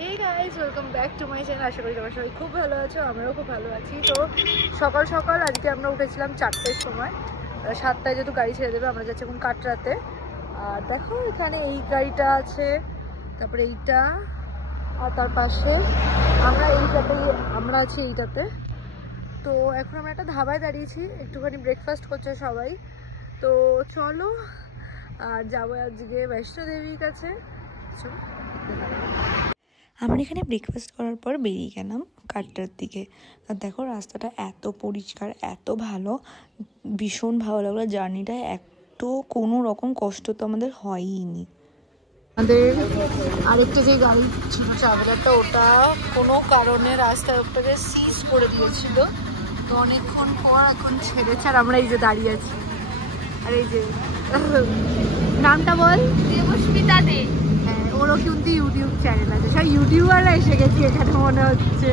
Hey guys, welcome back to my channel. আশা করি তোমরা সবাই খুব ভালো আছো, আমরাও খুব ভালো আছি। তো সকাল সকাল আজকে আমরা উঠেছিলাম 4টার সময়। 7টায় যেহেতু গাড়ি ছেড়ে দেবে, আমরা যাচ্ছি এখন কাটরাতে। আর দেখো এখানে এই গাড়িটা আছে, তারপরে এইটা, আর তার পাশে আমরা আছি এইটাতে। তো এখন আমরা একটা ধাবায় দাঁড়িয়েছি, একটুখানি ব্রেকফাস্ট করছে সবাই। তো চলো আর যাবো আজকে বৈষ্ণো দেবীর কাছে। আমরা এখানে ব্রেকফাস্ট করার পর বেরিয়ে গেলাম কাটরার দিকে। আর দেখো রাস্তাটা এত পরিষ্কার, এত ভালো, ভীষণ ভালো লাগলো। জার্নিটা একটু কোনো রকম কষ্ট তো আমাদের হয়ইনি। আমাদের আরেকটা যে গাড়ি ছিল ট্রাভেলারটা, ওটা কোনো কারণে রাস্তার ওটাকে সিজ করে দিয়েছিল। তো অনেকক্ষণ পর এখন ছেড়েছে, আর আমরা এই যে দাঁড়িয়ে আছি। আর এই যে নামটা বল, দেবস্মিতা দে। হ্যাঁ, ওরও কিন্তু ইউটিউব চ্যানেল আছে, সব ইউটিউবাররা এসে গেছি এখানে মনে হচ্ছে।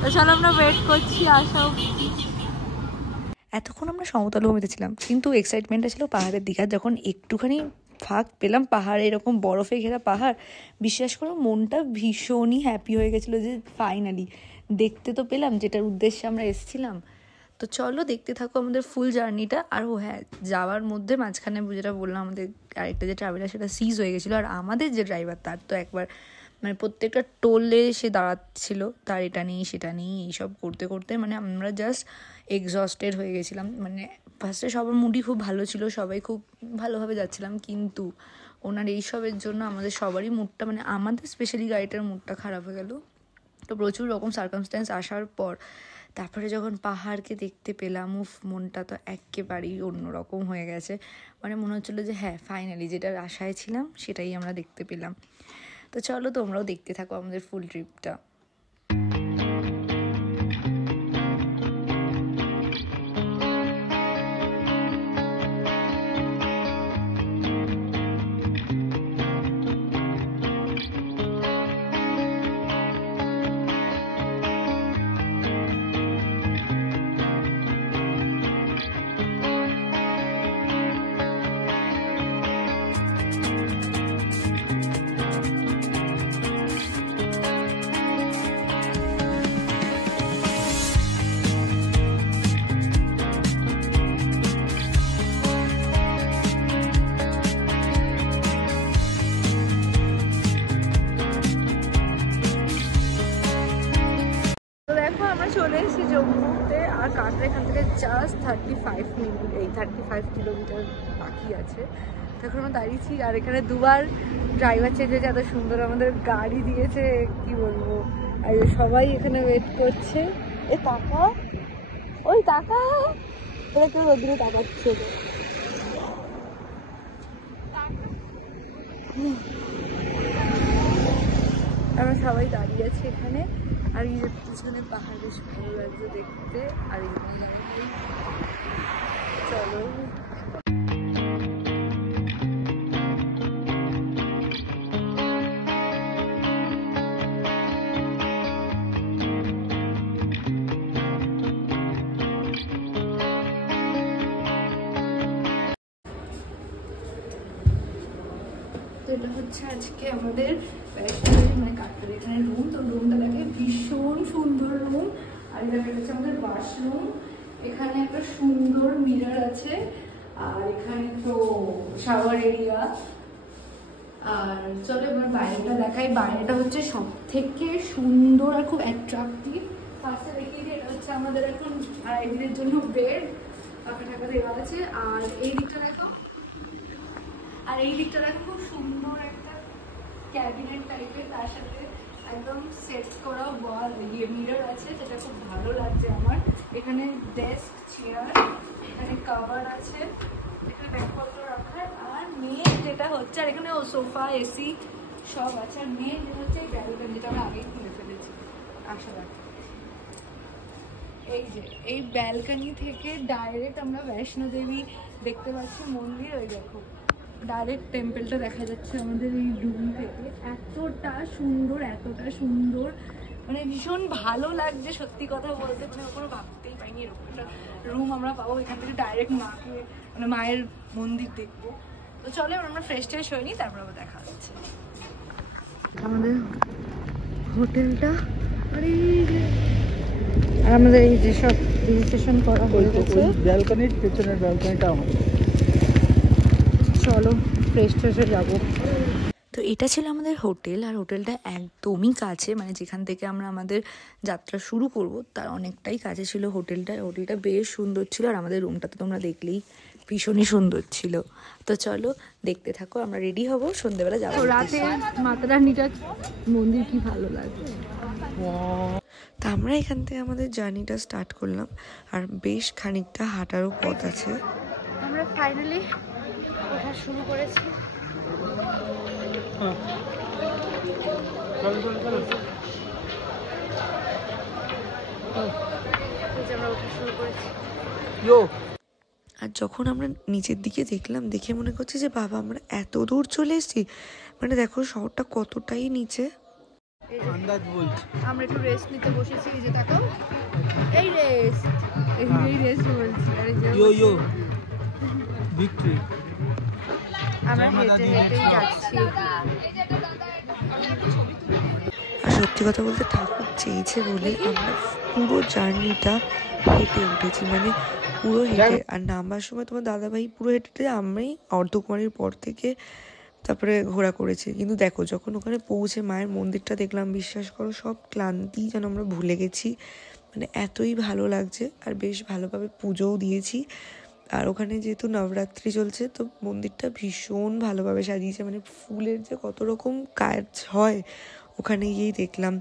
তো চলো আমরা ওয়েট করছি আসা অবধি। এতক্ষণ আমরা সমতল ভূমিতে ছিলাম, কিন্তু এক্সাইটমেন্টটা ছিল পাহাড়ের দিকে। আর যখন একটুখানি ফাঁক পেলাম পাহাড়ে, এরকম বরফে ঘেরা পাহাড়, বিশ্বাস করো মনটা ভীষণই হ্যাপি হয়ে গেছিলো যে ফাইনালি দেখতে তো পেলাম যেটার উদ্দেশ্যে আমরা এসেছিলাম। তো চলো দেখতে থাকো আমাদের ফুল জার্নিটা। আর হ্যাঁ, যাওয়ার মধ্যে মাঝখানে যেটা বললাম, আমাদের আরেকটা যে ট্রাভেলার সেটা সিজ হয়ে গেছিলো। আর আমাদের যে ড্রাইভার, তার তো একবার মানে প্রত্যেকটা টোলে সে দাঁড়াচ্ছিল, তার এটা নেই সেটা নেই এইসব করতে করতে মানে আমরা জাস্ট এক্সস্টেড হয়ে গেছিলাম। মানে ফার্স্টে সবার মুডই খুব ভালো ছিল, সবাই খুব ভালোভাবে যাচ্ছিলাম, কিন্তু ওনার এইসবের জন্য আমাদের সবারই মুডটা, মানে আমাদের স্পেশালি গাড়িটার মুডটা খারাপ হয়ে গেল। তো প্রচুর রকম সার্কামস্ট্যান্স আসার পর তারপরে যখন পাহাড়কে দেখতে পেলাম, মনটা তো একেবারেই অন্যরকম হয়ে গেছে। মানে মনে হচ্ছিলো যে হ্যাঁ ফাইনালি যেটার আশায় ছিলাম সেটাই আমরা দেখতে পেলাম। তো চলো তোমরাও দেখতে থাকো আমাদের ফুল ট্রিপটা। চলে এসেছি জম্মুতে, আর কাটরা এখান থেকে জাস্ট 35 মিনিট, এই 35 কিলোমিটার বাকি আছে। তখন আমরা দাঁড়িয়েছি, আর এখানে দুবার ড্রাইভার চেঞ্জ হয়েছে, এত সুন্দর আমাদের গাড়ি দিয়েছে কি বলবো। আর সবাই এখানে ওয়েট করছে। এ টাকা, ওই টাকা, ওরা কেউ রোদ্রে তাকাচ্ছে। আমরা সবাই দাঁড়িয়ে আছি এখানে, আর এই যে পিছনে পাহাড় বেশ ভালো লাগছে দেখতে। আর এখানে দাঁড়িয়ে চলো এটা হচ্ছে আজকে আমাদের মানে কাটরার এখানে রুম। তো রুমটা দেখে ভীষণ সুন্দর রুম। আর এটা হচ্ছে আমাদের ওয়াশরুম। এখানে একটা সুন্দর মিরর আছে, আর এখানে তো শাওয়ার এরিয়া। আর চলো এবার বাইরেটা দেখাই। বাইরেটা হচ্ছে সব থেকে সুন্দর আর খুব অ্যাট্রাকটিভ। ফার্স্টে দেখিয়ে দিই, এটা হচ্ছে আমাদের এখন আইডির জন্য বেড, পাখা টাকা দেওয়া আছে। আর এই দিকটা দেখো, খুব সুন্দর একটা ক্যাবিনেট টাইপের, তার সাথে একদম সেট করা ওয়াল মিরর আছে, যেটা খুব ভালো লাগছে আমার। এখানে ডেস্ক, চেয়ার, এখানে কভার আছে, এখানে ব্যাগপত্র রাখার। আর মেন যেটা হচ্ছে, আর এখানে সোফা, এসি সব আছে। আর মেন যেটা হচ্ছে এই ব্যালকনি, যেটা আমরা আগেই খুলে ফেলেছি। আশা রাখি এই যে এই ব্যালকনি থেকে ডাইরেক্ট আমরা বৈষ্ণো দেবী দেখতে পাচ্ছি মন্দির। ওই দেখো ডাইরেক্ট টেম্পলটা দেখা যাচ্ছে আমাদের এই রুম থেকে। এতটা সুন্দর, মানে ভীষণ ভালো লাগছে সত্যি কথা বলতে। মানে ওপরে ভাবতেই পাইনি এরকম একটা রুম আমরা পাবো। এখান থেকে ডাইরেক্ট মাকে, মানে মায়ের মন্দির দেখবো। তো চলো আমরা ফ্রেশ ট্রেশ হয়ে নিই, তারপর আবার দেখা হচ্ছে। আমাদের হোটেলটা। আরে আর আমাদের এই যে সব রেজিস্ট্রেশন করা হয়ে গেছে। ব্যালকনির পেছনের ব্যালকনিটা আমার। চলো ফ্রেশ ট্রেশে যাবো। তো এটা ছিল আমাদের হোটেল, আর হোটেলটা একদমই কাছে, মানে যেখান থেকে আমরা আমাদের যাত্রা শুরু করব তার অনেকটাই কাছে ছিল হোটেলটা। হোটেলটা বেশ সুন্দর ছিল, আর আমাদের রুমটা তো তোমরা দেখলেই ভীষণই সুন্দর ছিল। তো চলো দেখতে থাকো, আমরা রেডি হব, সন্ধ্যেবেলা যাবো। রাতে মাতা রানীটা মন্দির কি ভালো লাগে। তা আমরা এখান থেকে আমাদের জার্নিটা স্টার্ট করলাম, আর বেশ খানিকটা হাঁটারও পথ আছে। আমরা ফাইনালি ওঠা শুরু করেছি। আমরা ওঠা শুরু করেছি। আর যখন আমরা নিচের দিকে দেখলাম, দেখে মনে করছি যে বাবা আমরা এত দূর চলে এসেছি, মানে দেখো শহরটা কতটাই নিচে। আন্দাজ বলছি। আমরা একটু রেস্ট নিতে বসেছি, এই যে তাকাও, এই রেস্ট, এই রেস্ট বলছি। আরে ইয়ো ভিক্টরি। আমরা হেঁটে হেঁটেই যাচ্ছি। আর সত্যি কথা বলতে ঠাকুর চেয়েছে বলে আমরা পুরো জার্নিটা হেঁটে উঠেছি, মানে পুরো হেঁটে। আর নামবার সময় তোমার দাদাভাই পুরো হেঁটে, আমরাই অর্ধকুমারীর পর থেকে তারপরে ঘোরা করেছি। কিন্তু দেখো যখন ওখানে পৌঁছে মায়ের মন্দিরটা দেখলাম, বিশ্বাস করো সব ক্লান্তি যেন আমরা ভুলে গেছি, মানে এতই ভালো লাগছে। আর বেশ ভালোভাবে পুজোও দিয়েছি। আর ওখানে যেহেতু নবরাত্রি চলছে, তো মন্দিরটা ভীষণ ভালোভাবে সাজিয়েছে, মানে ফুলের যে কত রকম কাজ হয় ওখানে গিয়েই দেখলাম।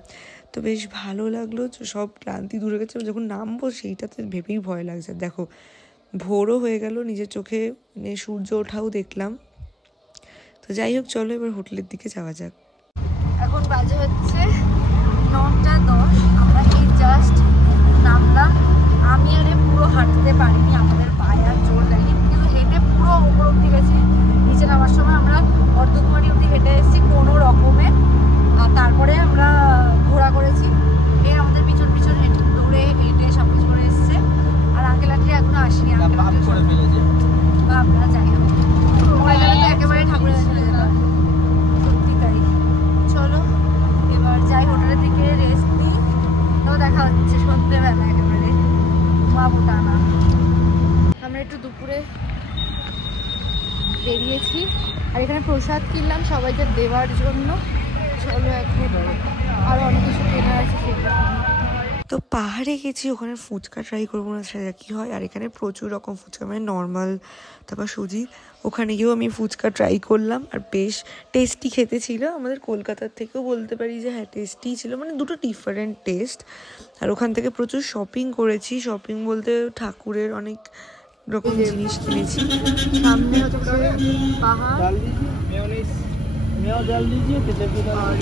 তো বেশ ভালো লাগলো, সব ক্লান্তি দূরে গেছে। যখন নামবো সেইটাতে ভেবেই ভয় লাগছে। দেখো ভোরও হয়ে গেল, নিজের চোখে মানে সূর্য ওঠাও দেখলাম। তো যাই হোক, চলো এবার হোটেলের দিকে যাওয়া যাক। এখন বাজে হচ্ছে 9:10। আমরা এই জাস্ট নামলাম। আমি আরে পুরো হাঁটতে পারিনি, আমাদের পায়ে আর জোর লাগেনি, কিন্তু হেঁটে পুরো ওপর অব্দি গেছি। নিচে নামার সময় আমরা অর্ধকুমারী অব্দি হেঁটে এসেছি কোনো রকমে। আর তারপরে আমরা ঘোরা করেছি। আমাদের পিছন পিছন হেঁটে দৌড়ে হেঁটে সব কিছু করে এসছে। আর আঙ্কেল আন্টি এখনো আসেনি। আমরা যাই হোক, মরে গেলে তো একেবারে ঠাকুরের চলে যেতাম। সত্যি তাই। চলো এবার যাই হোটেলের দিকে রেস্ট নিই। তো দেখা হচ্ছে সন্ধ্যেবেলা, একেবারে ঘুমাবো টানা। আমরা একটু দুপুরে বেরিয়েছি, আর এখানে প্রসাদ কিনলাম সবাইকে দেওয়ার জন্য। চলো এখন আরো অনেক কিছু কেনার আছে সেগুলো। তো পাহাড়ে গেছি, ওখানে ফুচকা ট্রাই করবো না সেটা কি হয়। আর এখানে প্রচুর রকম ফুচকা, মানে নর্মাল, তারপর সুজি। ওখানে গিয়েও আমি ফুচকা ট্রাই করলাম, আর বেশ টেস্টি খেতে ছিল। আমাদের কলকাতার থেকেও বলতে পারি যে হ্যাঁ টেস্টি ছিল, মানে দুটো ডিফারেন্ট টেস্ট। আর ওখান থেকে প্রচুর শপিং করেছি। শপিং বলতে ঠাকুরের অনেক রকম জিনিস কিনেছি। সামনে হচ্ছে পাহাড়, আর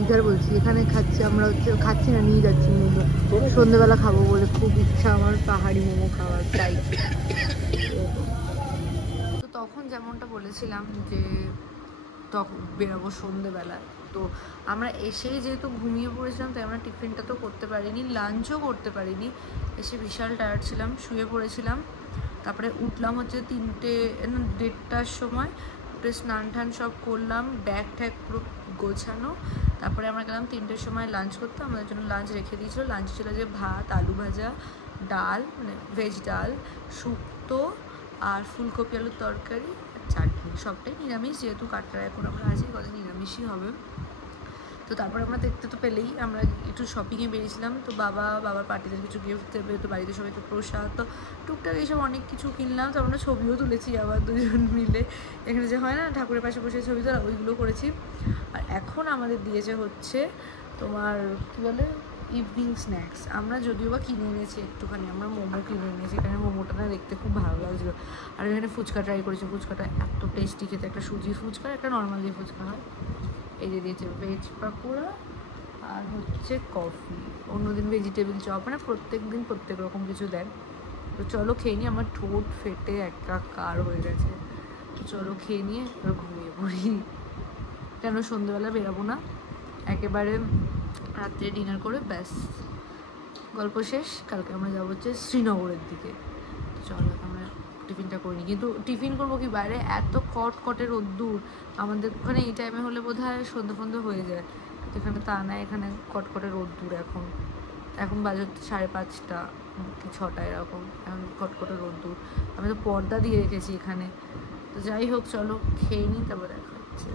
ইধার বলছি এখানে খাচ্ছি আমরা, খাচ্ছি না, নিয়ে যাচ্ছি মোমো। সন্ধ্যেবেলা খাবো বলে খুব ইচ্ছা আমার পাহাড়ি মোমো খাওয়ার, তাই। তো তখন যেমনটা বলেছিলাম যে তখন বেরোবো সন্ধ্যেবেলায়, তো আমরা এসেই যেহেতু ঘুমিয়ে পড়েছিলাম, তাই আমরা টিফিনটা তো করতে পারিনি, লাঞ্চও করতে পারিনি। এসে বিশাল টায়ার্ড ছিলাম, শুয়ে পড়েছিলাম। তারপরে উঠলাম হচ্ছে 1:30টার সময়। স্নান টান সব করলাম, ব্যাগ ট্যাগ পুরো গোছানো। তারপরে আমরা গেলাম 3টের সময় লাঞ্চ করতে। আমাদের জন্য লাঞ্চ রেখে দিয়েছিল। লাঞ্চ ছিল যে ভাত, আলু ভাজা, ডাল, মানে ভেজ ডাল, শুক্তো, আর ফুলকপি আলুর তরকারি, চাটনি। সবটাই নিরামিষ, যেহেতু কাটরা এখন আমরা আছি, কত নিরামিষই হবে। তো তারপরে আমরা দেখতে তো পেলেই আমরা একটু শপিংয়ে বেরিয়েছিলাম। তো বাবার পার্টিদের কিছু গিফট দেবে, তো বাড়িতে সবাইকে প্রসাদ, তো টুকটাক এইসব অনেক কিছু কিনলাম। তো আমরা ছবিও তুলেছি আবার দুজন মিলে, এখানে যে হয় না ঠাকুরের পাশে বসে ছবি তোলা, ওইগুলো করেছি। আর এখন আমাদের দিয়েছে হচ্ছে তোমার কী বলে ইভিনিং স্ন্যাক্স। আমরা যদিও বা কিনে এনেছি একটুখানি, আমরা মোমো কিনে এনেছি। এখানে মোমোটা না দেখতে খুব ভালো লাগছিলো। আর এখানে ফুচকা ট্রাই করেছি, ফুচকাটা এত টেস্টি খেতে, একটা সুজির ফুচকা, একটা নর্মাল যে ফুচকা হয়। এই যে দিয়েছে ভেজ পাকোড়া আর হচ্ছে কফি, অন্যদিন ভেজিটেবিল চপ, মানে প্রত্যেক দিন প্রত্যেক রকম কিছু দেয়। তো চলো খেয়ে নিই, আমার ঠোঁট ফেটে একাকার হয়ে গেছে। তো চলো খেয়ে নিয়ে এবার ঘুমিয়ে পড়ি, কেন সন্ধ্যেবেলা বেরাবো না, একেবারে রাত্রে ডিনার করে ব্যাস গল্প শেষ। কালকে আমরা যাবো হচ্ছে শ্রীনগরের দিকে। তো চলো আমরা টিফিনটা করিনি, কিন্তু টিফিন করবো কি বাইরে, এত কটকটে রোদ্দুর। আমাদের ওখানে এই টাইমে হলে বোধ হয় সন্ধ্যে হয়ে যায়, এখানে তা না, এখানে কটকটে রোদ্দুর। এখন বাজে হচ্ছে 5:30 কি 6টা এরকম, এখন কটকটে রোদ্দুর। আমি তো পর্দা দিয়ে রেখেছি এখানে। তো যাই হোক, চলো খেয়ে নিই, তারপর দেখা হচ্ছে।